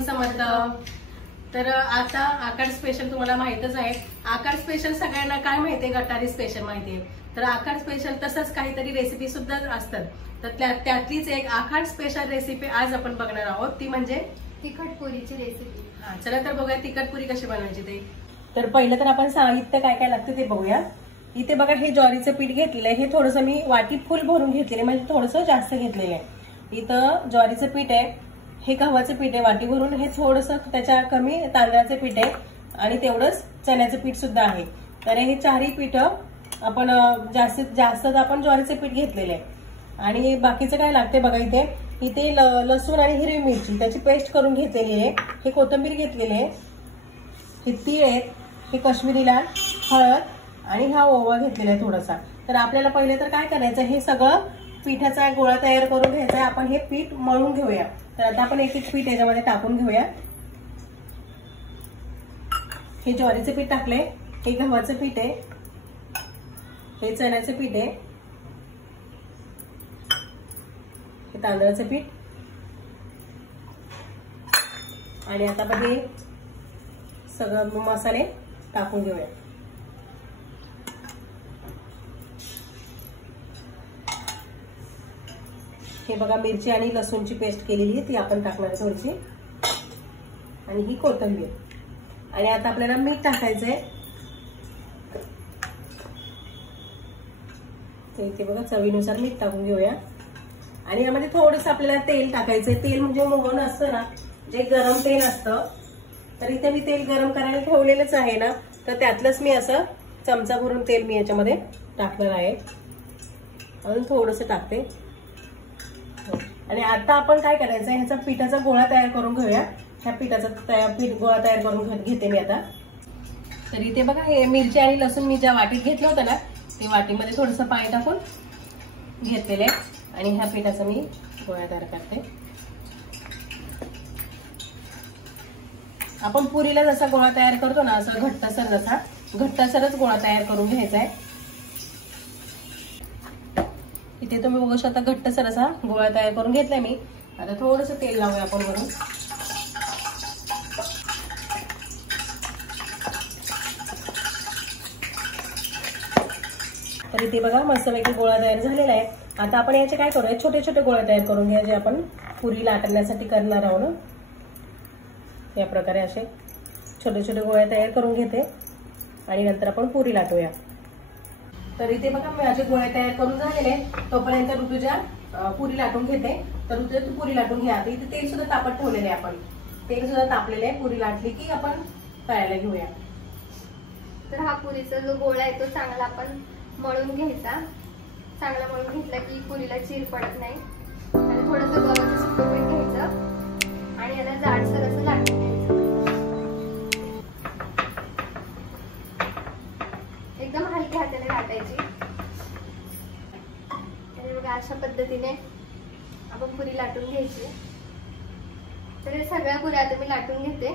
स्वामी समर्थ। तर आता आकाड स्पेशल तुम्हाला माहितच आहे। आकाड स्पेशल सगळ्यांना काय माहितीये, गटारी स्पेशल माहितीये। तर आकाड स्पेशल तसंच काहीतरी रेसिपी सुद्धा असतात। तर त्यातलीच एक आकाड स्पेशल रेसिपी आज आपण बघणार आहोत, ती म्हणजे तिखट पुरीची रेसिपी। चला तर बघूया तिखट पुरी कशी बनवायची ते। तर पहिलं तर आपण साहित्य काय काय लागतं ते बघूया। इथे बघा हे ज्वारीचं पीठ घेतलेलं आहे, हे थोडंसं मी वाटी फुल भरून घेतलेलं म्हणजे थोडंसं जास्त घेतलेलं आहे। इथं ज्वारीचं पीठ आहे, हे गव्हाचं पीठ आहे वाटी भरून, हे थोडंसं त्याच्या कमी तांदळाचं पीठ आहे आणि तेवढंच चण्याचं पीठ सुद्धा आहे। तर हे चारही पीठ आपण जास्तीत जास्त आपण ज्वारीचं पीठ घेतलेलं आहे। आणि बाकीचं काय लागते बघा, इथे लसूण आणि हिरवी मिरची त्याची पेस्ट करून घेतलेली आहे, हे कोथिंबीर घेतलेली आहे, हे तीळ आहेत, हे काश्मीरी लाल, हळद आणि हा ओवा घेतलेला आहे थोडासा। तर आपल्याला पहिले तर काय करायचं, हे सगळं पिठाचा गोळा तयार करून घ्यायचा आहे। आपण हे पीठ मळून घेऊया। तर आता आपण एक एक पीठ याच्यामध्ये टाकून घेऊया। हे ज्वारीचं पीठ टाकले, हे गव्हाचं पीठ आहे, हे चण्याचं पीठ आहे, हे तांदळाचं पीठ आणि आता आपण हे सगळं मसाले टाकून घेऊया। हे बघा मिरची आणि लसूणची पेस्ट केलेली ती आपण टाकणार आहे थोडीशी, आणि ही कोथिंबीर। आणि आता आपल्याला मीठ टाकायचंय, इथे बघा चवीनुसार मीठ टाकून घेऊया। आणि यामध्ये थोडंसं आपल्याला तेल टाकायचंय। तेल म्हणजे मोहन असतं ना, जे गरम तेल असतं, तर इथे मी तेल गरम करायला ठेवलेलंच आहे ना, तर त्यातलंच मी असं चमचा भरून तेल मी याच्यामध्ये टाकणार आहे। अजून थोडंसं टाकते। आणि आता आपण काय करायचं, ह्याचा पिठाचा गोळा तयार करून घेऊया। ह्या पिठाचा गोळा तयार करून घेते मी आता। तर इथे बघा हे मिरची आणि लसूण मी ज्या वाटीत घेतलं होतं ना, ते वाटीमध्ये थोडंसं पाणी टाकून घेतलेलं आहे आणि ह्या पिठाचा मी गोळा तयार करते। आपण पुरीला जसा गोळा तयार करतो ना, असं घट्टसरच गोळा तयार करून घ्यायचा आहे। इथे तुम्ही बघू शकता घट्टसर असा गोळा तयार करून घेतलाय मी। आता थोडंसं तेल लावूया आपण वरून। तर इथे बघा मस्तपैकी गोळा तयार झालेला आहे। आता आपण याचे काय करूया, छोटे छोटे गोळे तयार करून घ्या, जे आपण पुरी लाटण्यासाठी करणार आहोत ना। या प्रकारे असे छोटे छोटे गोळे तयार करून घेते आणि नंतर आपण पुरी लाटूया। तर इथे बघा माझे गोळे तयार करून झालेले, तोपर्यंत ऋतुजा पुरी लाटून घेते। तर ऋतुजा तू पुरी लाटून घ्या। आता इथे तेल सुद्धा तापत ठेवलेले, आपण तेल सुद्धा तापलेले आहे। पुरी लाटली की आपण तळायला घेऊया। तर हा पुरीचा जो गोळा आहे तो चांगला आपण मळून घ्यायचा। चांगला मळून घेतला की पुरीला चीर पडत नाही। आणि थोडंसं गव्हाचं सुकं पीठ घ्यायचं आणि याला जाडसर असं लाटून घ्यायचं, एकदम हलक्या हाताने लाटायची। आणि बघा अशा पद्धतीने आपण पुरी लाटून घ्यायची। तर हे सगळ्या पुऱ्या आता मी लाटून घेते।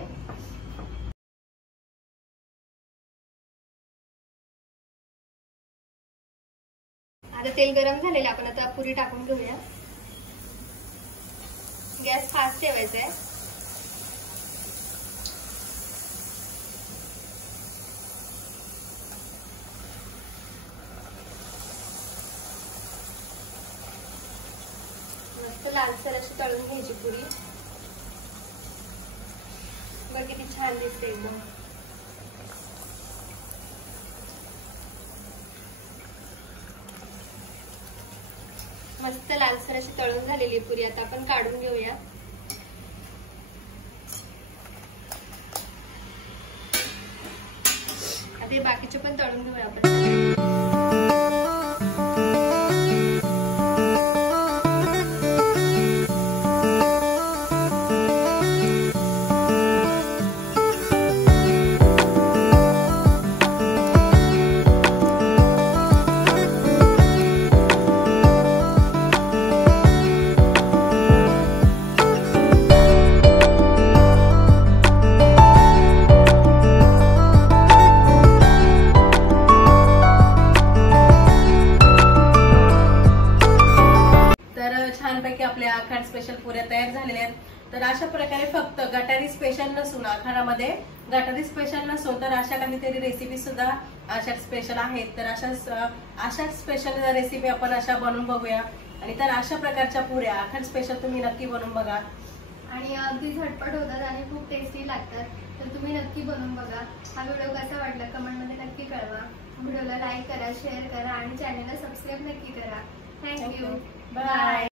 आता तेल गरम झालेलं, आपण आता पुरी टाकून घेऊया। गॅस फास्ट ठेवायचा आहे। मस्त लालसर अशी तळून घ्यायची पुरी। बघ किती छान दिसते एकदम। मस्त लालसर अशी तळून झालेली पुरी आता आपण काढून घेऊया। आता हे बाकीचे पण तळून घेऊया आपण। तयार झालेले आहेत. तर अशा प्रकारे फक्त गटारी स्पेशल नसून आखाडामध्ये गटारी स्पेशल नसून तर अशा काहीतरी रेसिपी सुद्धा अशा स्पेशल आहेत. तर अशाच स्पेशल रेसिपी आपण अशा बनवून बघूया. आणि तर अशा प्रकारच्या पुऱ्या आखाड स्पेशल तुम्ही नक्की बनवून बघा. आणि अगदी झटपट होतात आणि खूप टेस्टी लागतात. तर तुम्ही नक्की बनवून बघा. हा व्हिडिओ कसा वाटला कमेंटमध्ये नक्की कळवा. व्हिडिओला लाईक करा, शेअर करा आणि चॅनलला सबस्क्राईब नक्की करा. थँक्यू. बाय.